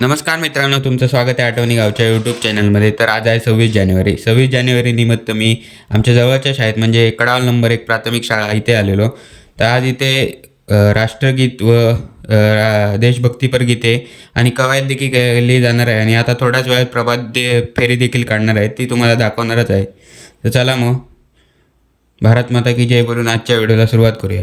नमस्कार मित्रांनो तुमचं स्वागत आहे आठवणी गावच्या यूट्यूब चॅनलमध्ये तर आज आहे सव्वीस जानेवारी. सव्वीस जानेवारी निमित्त मी आमच्या जवळच्या शाळेत म्हणजे कडाल नंबर एक प्राथमिक शाळा इथे आलेलो. तर आज इथे राष्ट्रगीत व रा- देशभक्तीपर गीते आणि कवायत देखील केली जाणार आहे. आणि आता थोड्याच वेळात प्रभात दे फेरी देखील काढणार आहे. ती तुम्हाला दाखवणारच आहे. तर चला मग भारत माता की जय बोलून आजच्या व्हिडिओला सुरुवात करूया.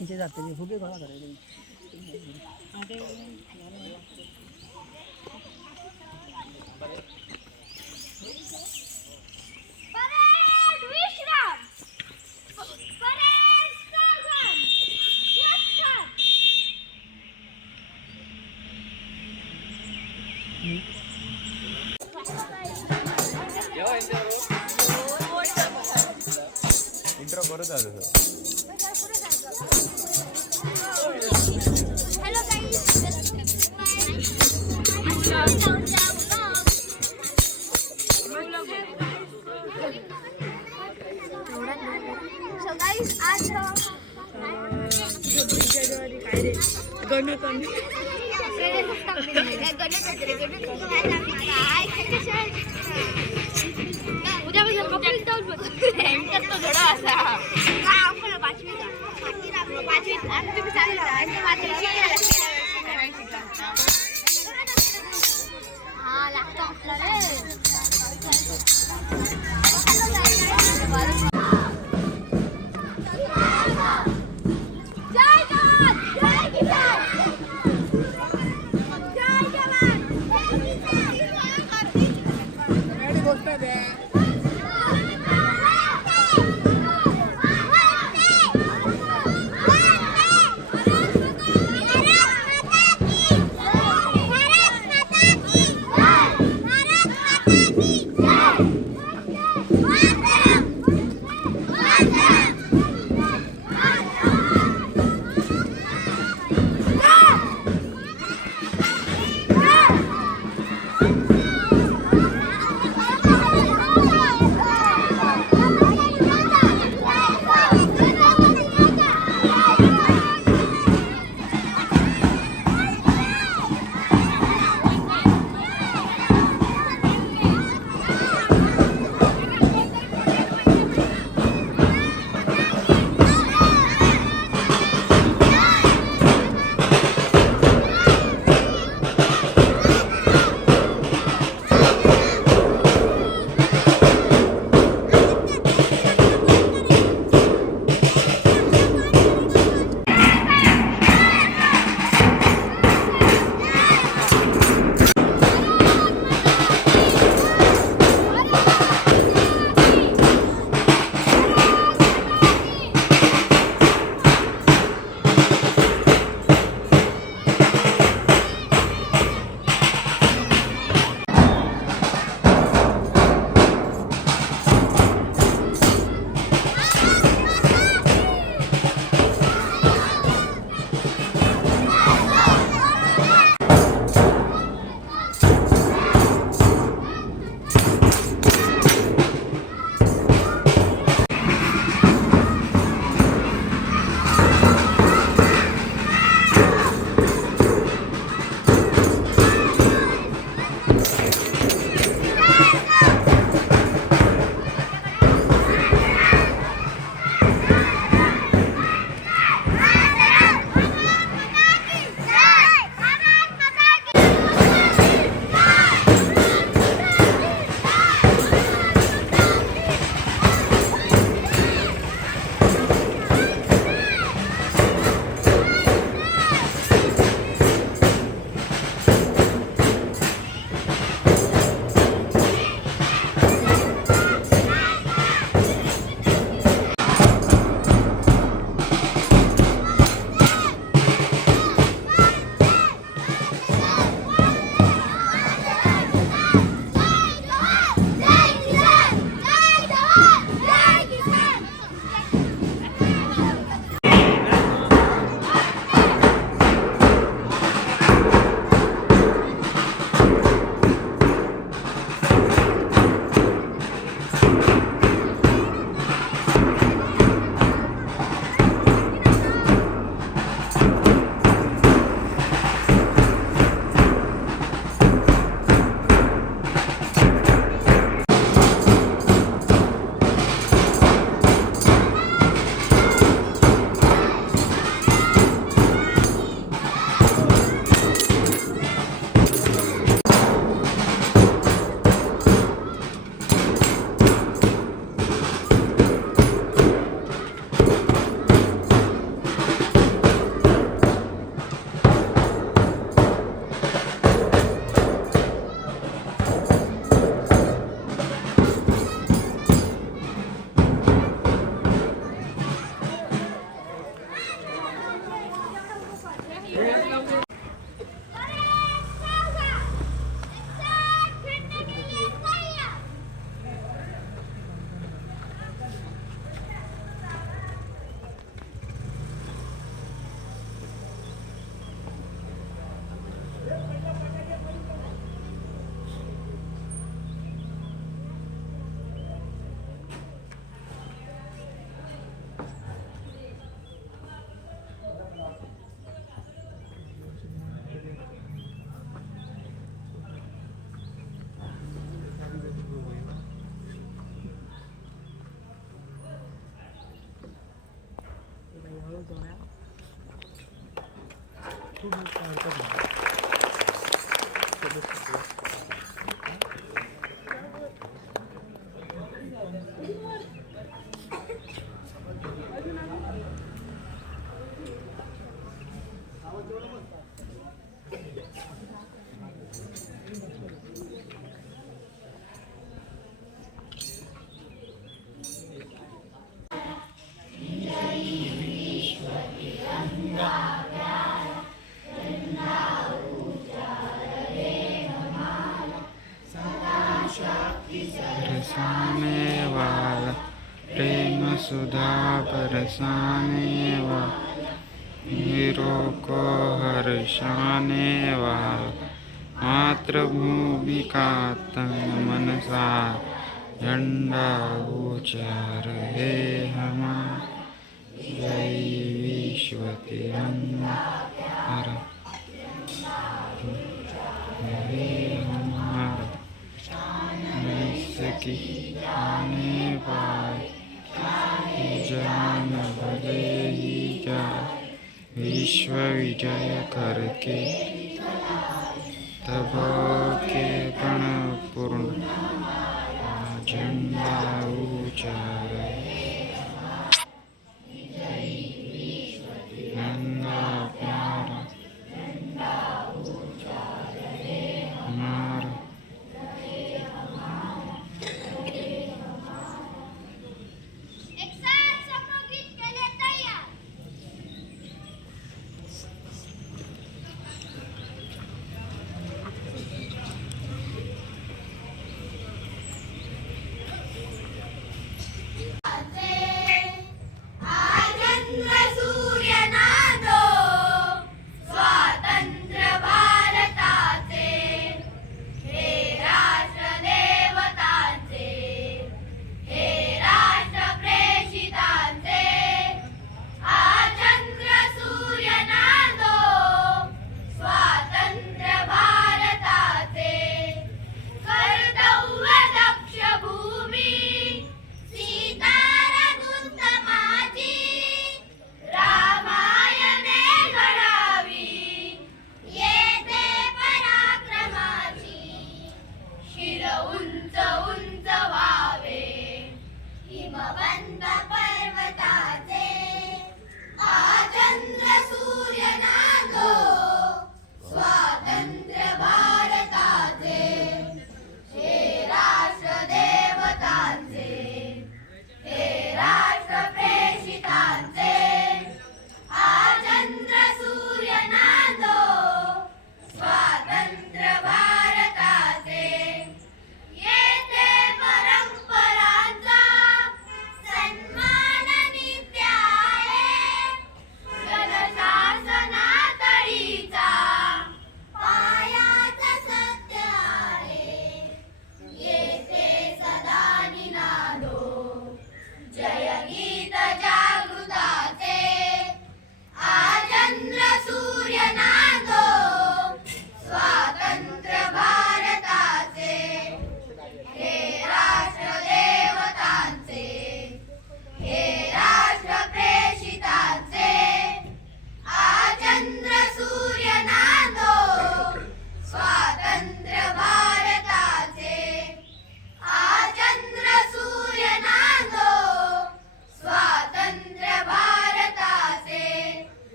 फुगे जाते ते फुगे गोळा करायचे परेड विश्राम परेड उद्यापासून कपिल जाऊन तो थोडा असा आपण पाचवीला पाचवीला आपलं पाचवीत आता तुम्ही चालू हा लागतो आपल्याला जय การกระหม่อม सुधा बरसाने वाला हीरो को हर्षाने वाला मातृभूमि का तन मनसा, झंडा ऊँचा रहे हमारा जय विश्व तिरंगा हमारा की विश्व विजय करके तब के गण पूर्ण झंडा ऊँचा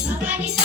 Bye-bye.